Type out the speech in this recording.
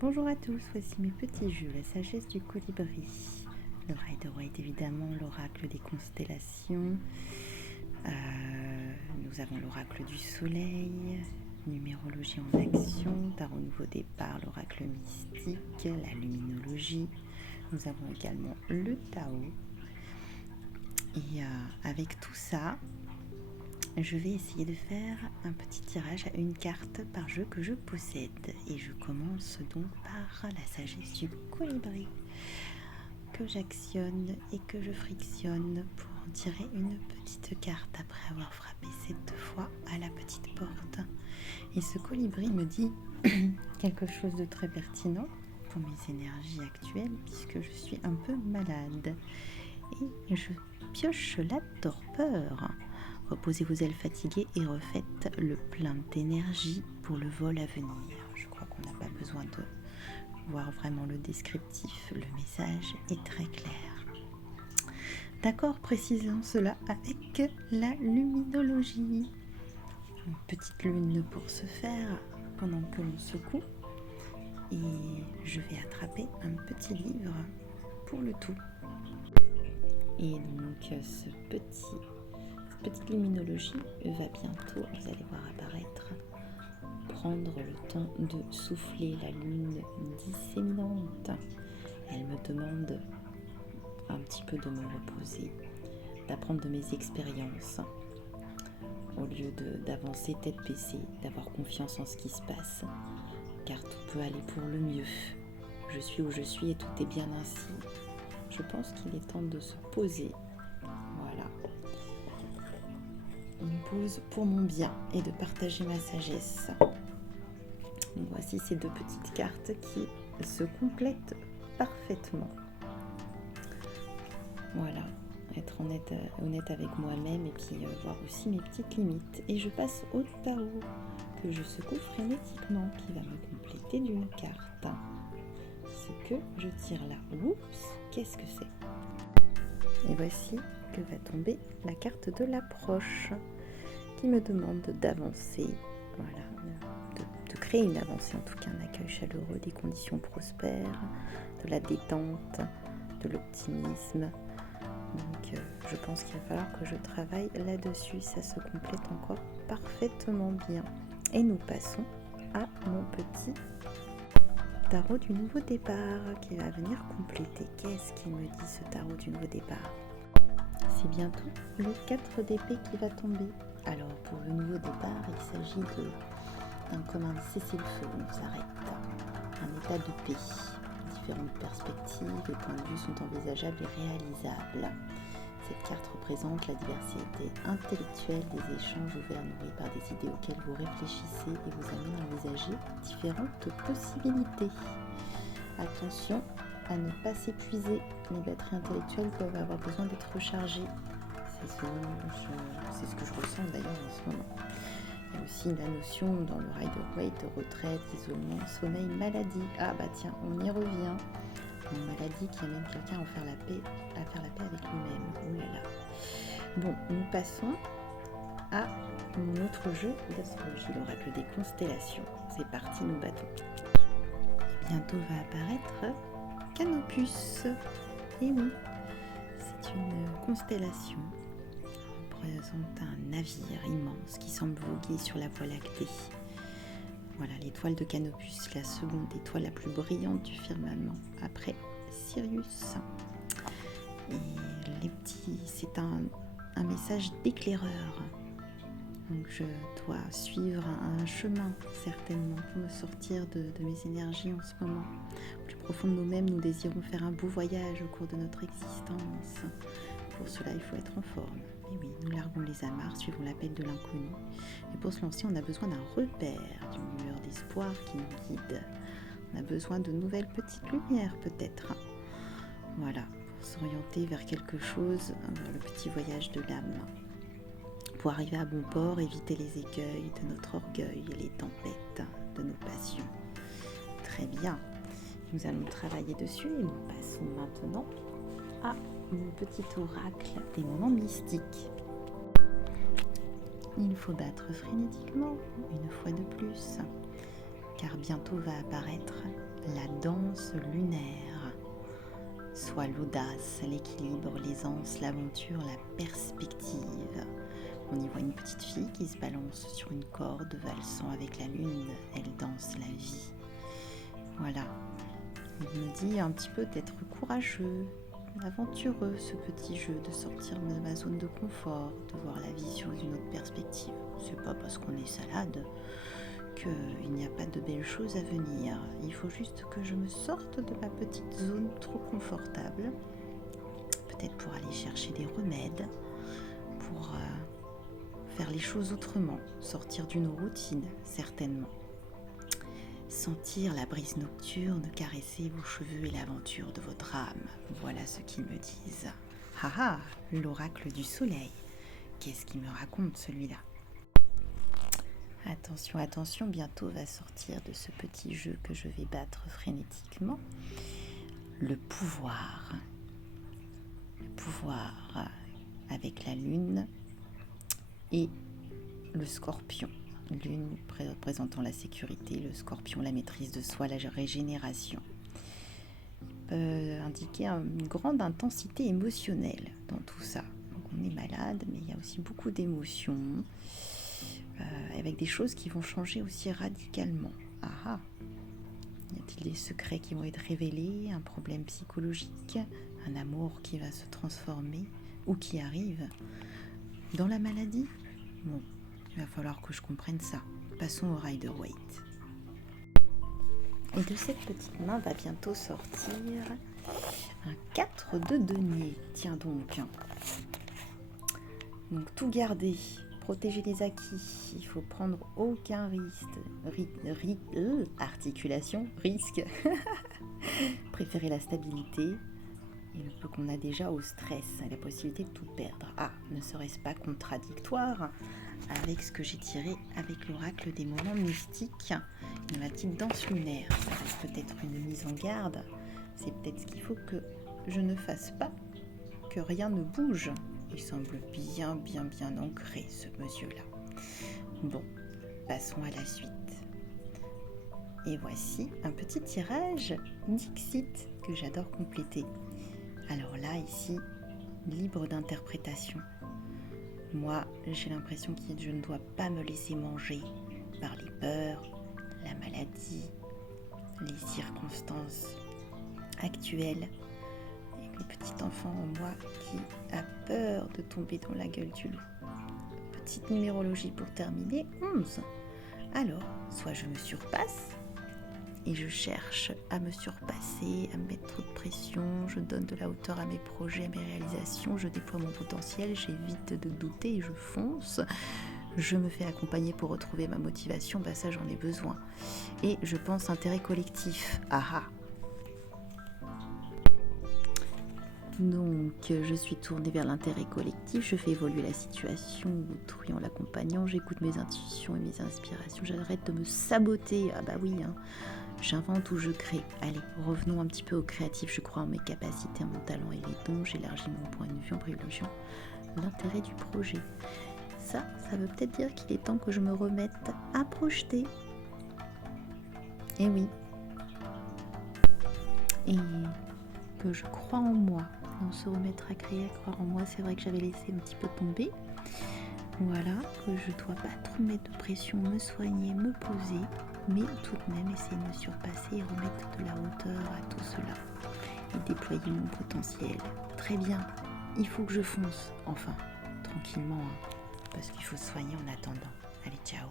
Bonjour à tous, voici mes petits jeux, la sagesse du colibri. Le Rider-Waite, évidemment, l'oracle des constellations. Nous avons l'oracle du soleil, numérologie en action, tarot nouveau départ, l'oracle mystique, la luminologie. Nous avons également le Tao. Et avec tout ça, je vais essayer de faire un petit tirage à une carte par jeu que je possède. Et je commence donc par la sagesse du colibri, que j'actionne et que je frictionne pour en tirer une petite carte après avoir frappé 7 fois à la petite porte. Et ce colibri me dit quelque chose de très pertinent pour mes énergies actuelles, puisque je suis un peu malade. Et je pioche la torpeur. Reposez vos ailes fatiguées et refaites le plein d'énergie pour le vol à venir. Je crois qu'on n'a pas besoin de voir vraiment le descriptif. Le message est très clair. D'accord, précisons cela avec la luminologie. Une petite lune pour ce faire pendant que l'on secoue. Et je vais attraper un petit livre pour le tout. Et donc cette petite luminologie va bientôt, vous allez voir apparaître, prendre le temps de souffler la lune disséminante. Elle me demande un petit peu de me reposer, d'apprendre de mes expériences, au lieu d'avancer tête baissée, d'avoir confiance en ce qui se passe, car tout peut aller pour le mieux. Je suis où je suis et tout est bien ainsi. Je pense qu'il est temps de se poser. Voilà. Une pause pour mon bien et de partager ma sagesse. Donc voici ces deux petites cartes qui se complètent parfaitement. Voilà, être honnête avec moi-même et puis voir aussi mes petites limites. Et je passe au tarot que je secoue frénétiquement qui va me compléter d'une carte. Ce que je tire là. Oups, qu'est-ce que c'est? Et voici que va tomber la carte de l'approche qui me demande d'avancer, voilà, de créer une avancée, en tout cas un accueil chaleureux, des conditions prospères, de la détente, de l'optimisme. Donc je pense qu'il va falloir que je travaille là-dessus, ça se complète encore parfaitement bien. Et nous passons à mon petit tarot du nouveau départ qui va venir compléter. Qu'est-ce qu'il me dit ce tarot du nouveau départ? C'est bientôt le 4 d'épée qui va tomber. Alors pour le nouveau départ, il s'agit comme un cessez-le-feu, on s'arrête, un état de paix. Différentes perspectives et points de vue sont envisageables et réalisables. Cette carte représente la diversité intellectuelle des échanges ouverts nourris par des idées auxquelles vous réfléchissez et vous amène à envisager différentes possibilités. Attention à ne pas s'épuiser, les batteries intellectuelles peuvent avoir besoin d'être rechargées. C'est ce que je ressens d'ailleurs en ce moment. Il y a aussi la notion dans le Rider-Waite de retraite, isolement, sommeil, maladie. Ah bah tiens, on y revient. Une maladie qui amène quelqu'un à faire la paix avec lui-même. Oh là là. Bon, nous passons à mon autre jeu d'astrologie, l'oracle des constellations. C'est parti, nous battons. Et bientôt va apparaître Canopus. Et oui, c'est une constellation. Représente un navire immense qui semble voguer sur la Voie lactée. Voilà, l'étoile de Canopus, la seconde étoile la plus brillante du firmament, après Sirius. Et c'est un message d'éclaireur. Donc je dois suivre un chemin certainement pour me sortir de mes énergies en ce moment. Au plus profond de nous-mêmes, nous désirons faire un beau voyage au cours de notre existence. Pour cela, il faut être en forme. Et oui, nous larguons les amarres, suivons l'appel de l'inconnu. Et pour se lancer, on a besoin d'un repère, d'une lueur d'espoir qui nous guide. On a besoin de nouvelles petites lumières, peut-être. Voilà, pour s'orienter vers quelque chose, vers le petit voyage de l'âme. Pour arriver à bon port, éviter les écueils de notre orgueil et les tempêtes de nos passions. Très bien, nous allons travailler dessus et nous passons maintenant à mon petit oracle des moments mystiques. Il faut battre frénétiquement, une fois de plus, car bientôt va apparaître la danse lunaire. Soit l'audace, l'équilibre, l'aisance, l'aventure, la perspective. On y voit une petite fille qui se balance sur une corde, valsant avec la lune. Elle danse la vie. Voilà. Il me dit un petit peu d'être courageux, aventureux, ce petit jeu, de sortir de ma zone de confort, de voir la vie sur une autre perspective. C'est pas parce qu'on est salade qu'il n'y a pas de belles choses à venir. Il faut juste que je me sorte de ma petite zone trop confortable, peut-être pour aller chercher des remèdes, pour faire les choses autrement, sortir d'une routine, certainement. Sentir la brise nocturne caresser vos cheveux et l'aventure de votre âme. Voilà ce qu'ils me disent. Ah, l'oracle du soleil. Qu'est-ce qu'il me raconte celui-là? Attention, attention, bientôt va sortir de ce petit jeu que je vais battre frénétiquement. Le pouvoir. Le pouvoir avec la lune et le scorpion. Lune représentant la sécurité, le scorpion la maîtrise de soi, la régénération. Il peut indiquer une grande intensité émotionnelle dans tout ça. Donc on est malade, mais il y a aussi beaucoup d'émotions, avec des choses qui vont changer aussi radicalement. Ah, y a-t-il des secrets qui vont être révélés, un problème psychologique, un amour qui va se transformer ou qui arrive dans la maladie? Bon. Il va falloir que je comprenne ça. Passons au Rider-Waite. Et de cette petite main va bientôt sortir un 4 de denier. Tiens donc. Donc tout garder, protéger les acquis. Il faut prendre aucun risque. Articulation, risque. Préférer la stabilité et le peu qu'on a déjà au stress, la possibilité de tout perdre. Ah, ne serait-ce pas contradictoire avec ce que j'ai tiré avec l'oracle des moments mystiques, une petite danse lunaire? Ça reste peut-être une mise en garde, c'est peut-être ce qu'il faut que je ne fasse pas, que rien ne bouge. Il semble bien ancré, ce monsieur-là. Bon, passons à la suite. Et voici un petit tirage Dixit que j'adore compléter. Alors là, ici, libre d'interprétation. Moi, j'ai l'impression que je ne dois pas me laisser manger par les peurs, la maladie, les circonstances actuelles. Et le petit enfant en moi qui a peur de tomber dans la gueule du loup. Petite numérologie pour terminer, 11. Alors, soit je me surpasse, et je cherche à me surpasser, à me mettre trop de pression, je donne de la hauteur à mes projets, à mes réalisations, je déploie mon potentiel, j'évite de douter et je fonce. Je me fais accompagner pour retrouver ma motivation, ça j'en ai besoin. Et je pense intérêt collectif. Donc je suis tournée vers l'intérêt collectif, je fais évoluer la situation autrui en l'accompagnant, j'écoute mes intuitions et mes inspirations, j'arrête de me saboter. J'invente ou je crée. Allez, revenons un petit peu au créatif. Je crois en mes capacités, en mon talent et les dons. J'élargis mon point de vue en privilégiant l'intérêt du projet. Ça veut peut-être dire qu'il est temps que je me remette à projeter. Et oui. Et que je crois en moi. On se remettra à créer, à croire en moi. C'est vrai que j'avais laissé un petit peu tomber. Voilà, que je ne dois pas trop mettre de pression, me soigner, me poser, mais tout de même essayer de me surpasser et remettre de la hauteur à tout cela et déployer mon potentiel. Très bien, il faut que je fonce, enfin, tranquillement, parce qu'il faut se soigner en attendant. Allez, ciao.